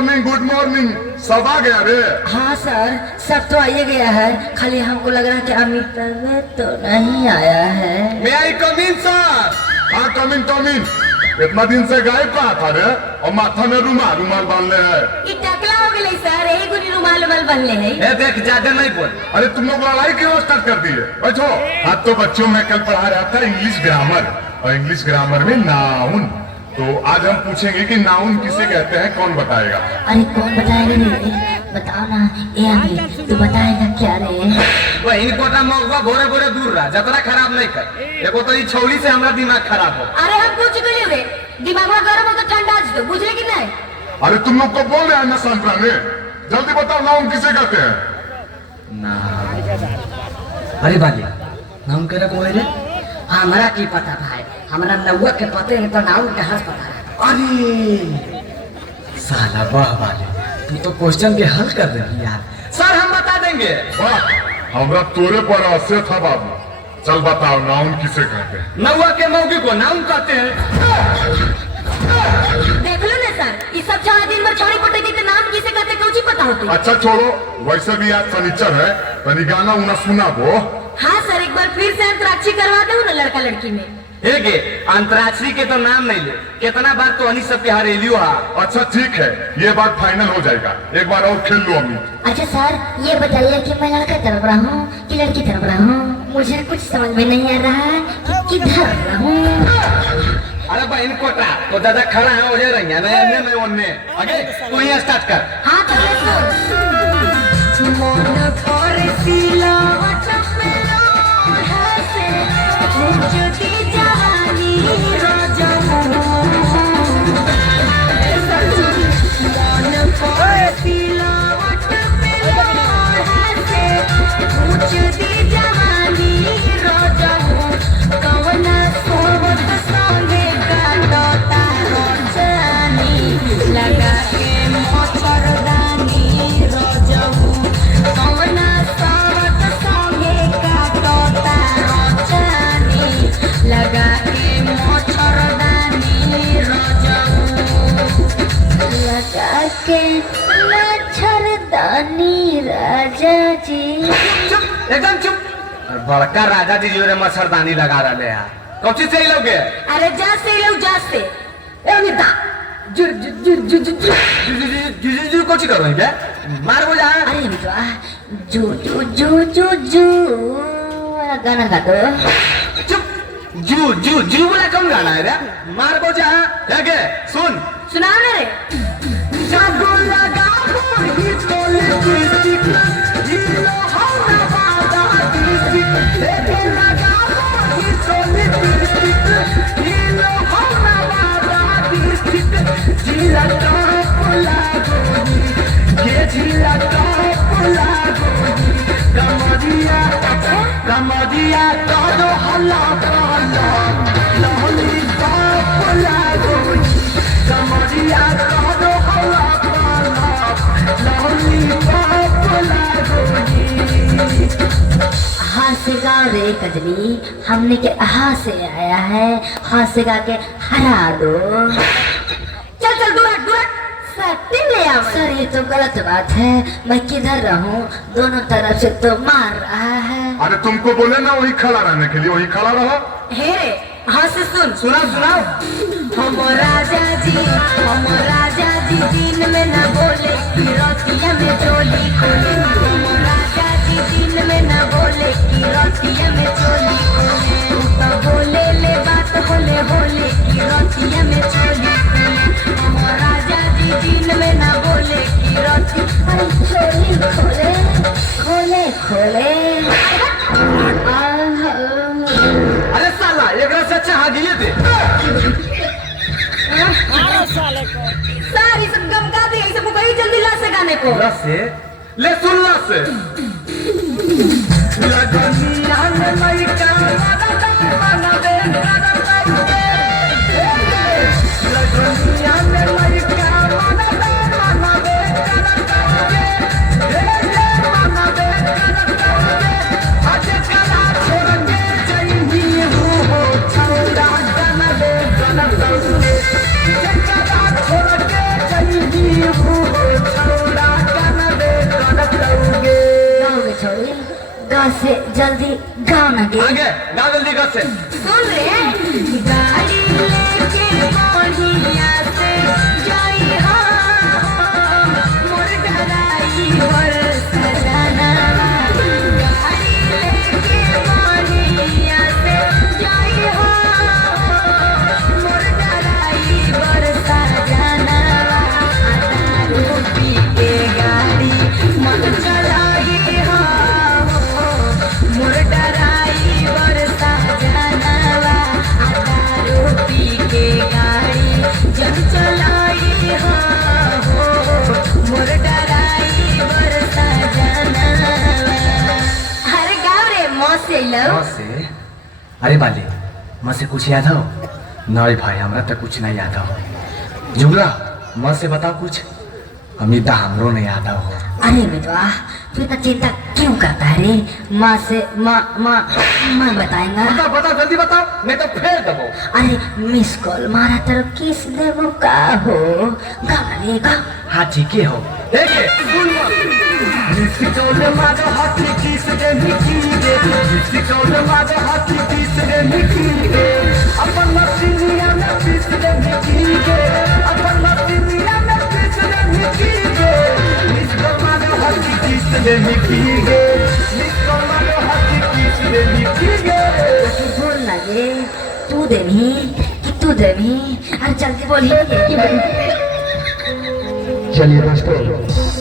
Morning, good morning. सब आ गया रे? हाँ सर, सब तो आइए गया है, खाली हमको लग रहा है कि अमिताभ तो नहीं आया है। मैं आई कम इन सर। हाँ कम इन। इतना दिन से गायब कहाँ था रे? और माथा में रुमाल बांध ले है। ये टकला हो गई सर, यही गुनी रुमाल बनले है। ए देख ज्यादा नहीं बोल। अरे तुम लोग लड़ाई क्यों स्टार्ट कर दिए? बैठो। हाँ तो बच्चों में कल पढ़ा रहा था इंग्लिश ग्रामर, और इंग्लिश ग्रामर में नाउन। तो आज हम पूछेंगे कि नाउन किसे कहते हैं, कौन बताएगा? अरे कौन बताएगा रे? बताओ ना, ए अभी तू बताएगा क्या रे? वही कोटा मौका भोरे भोरे दूर रहा, जतरा खराब नहीं कर। देखो तो ये छौली से हमारा दिमाग खराब हो। अरे हम कुछ कर रे, दिमाग में गर्म हो तो ठंडा आज बुझे कि नहीं? अरे तुम लोग को बोल रहे हैं ना सांत्रा ने, जल्दी बताओ नाउन किसे कहते हैं? अरे बाली नाम कह रहा रे? हमारा की पता भाई, हमारा नौवा के पते है तो नाउन कहाँ से पता है? अरे साला वाह बाली, तू तो क्वेश्चन के हल कर रही यार। सर हम बता देंगे। वाह, हमरा तोरे पर आसे था बाबू। चल बताओ नाउन किसे कहते हैं? नौवा के मौके को नाउन कहते हैं। देख लो ना सर, ये सब जहाँ दिन भर छोड़ी पटे थी तो नाम किसे कहते कुछ पता होती? अच्छा छोड़ो, वैसे भी आज शनिचर है, तनी गाना उना सुना दो। हाँ सर, एक बार फिर से अंतराक्षरी करवा दो ना लड़का लड़की में। हेगे अंतराक्षरी के तो नाम नहीं ले, कितना बार तो अनी सबके हरेलियो हा। अच्छा ठीक है, ये बात फाइनल हो जाएगा, एक बार और खेल लो अमित। अच्छा सर, ये बताइए कि मैं लड़का तरफ रहा हूँ कि लड़की तरफ रहा हूँ? मुझे कुछ समझ में नहीं आ रहा है कि किधर रहूँ। अरे बहन कोटा तो दादा खड़ा है, हो जा रही है मैं उनने आगे तू ही स्टार्ट कर। हाँ तो मच्छरदानी राजा जी। चुप एकदम चुप। बड़का राजा जी जो मच्छरदानी लगा रहे हैं, कौन से ही लोग? अरे जा से लो, जा से। ए अमिता जू कुछ करो क्या? मार बोला। अरे अमिता जू जू जू जू जू गाना गा दो। चुप। जू जू जू बोला कौन गाना है रे? मार बोझा क्या? सुन सुना ना रे। कमरिया तो हल्ला कमरिया तो हल्ला हाँ से गा रे कजनी, हमने के हाँ से आया है, हाँ से गा के हरा दो। चल चल दूर दूर ले आओ। सर ये तो गलत बात है, मैं किधर रहूं? दोनों तरफ से तो मार रहा है। अरे तुमको बोले ना वही खड़ा रहने के लिए, वही खड़ा रहो। हे रे हाँ से सुनाओ। हम राजा जी दिन में न बोले, रतिया में चोली खोले। हम राजा जी दिन में न बोले, रतिया में चोली खोले। तो बोले ले बात होले होले, रतिया में चोली खोले। हम राजा जी दिन में न बोले, चोली खोले खोले खोले। अरे साला एक से अच्छा हागिए थे। सर ये सब गम गा दे, सब कहीं जल्दी ला से गाने को। रस से ले सुन रस से। लगनिया में लइका लगनिया में लइका छोड़ के ग से जल्दी गाओ ना गे। आगे गा जल्दी ग से। सुन रे गाड़ी लेके मोहिया से जाई हो मोर डराई वर सजना गाड़ी लेके मोहिया से जाई हो मोर डराई वर सजना दारू पी के गाड़ी मत चलाई हो मोर डराई वर सजना दारू पी के गाड़ी जब चलाई हो मोर डराई वर सजना। अरे गाँव रे मौसे लो माँ से अरे बाले माँ से कुछ याद हो? नहीं भाई हमरा तो कुछ नहीं याद हो। जुगला माँ से बताओ कुछ। अमिता हमरो नहीं याद हो। अरे मितवा तू इतना चिंता क्यों करता है रे? माँ से माँ बताएगा। बताओ बताओ जल्दी बताओ नहीं तो फेर दबो। अरे मिस कॉल मारा तर किस देवो का हो गाने का। हाँ ठीक है हो। देखे सुन मिस्टी चोले मारो हाथी किस दे मिठी दे। मिस्टी चोले मारो हाथी किस दे मिठी दे। अपन मस्तिया में किस दे मिठी दे। अपन मस्तिया में किस दे मिठी दे। मिस्टी मारो हाथी किस दे मिठी दे। मिस्टी मारो हाथी किस दे मिठी दे। तू बोल ना रे तू देवी कि तू देवी। अरे जल्दी बोलिए। चलिए दोस्तों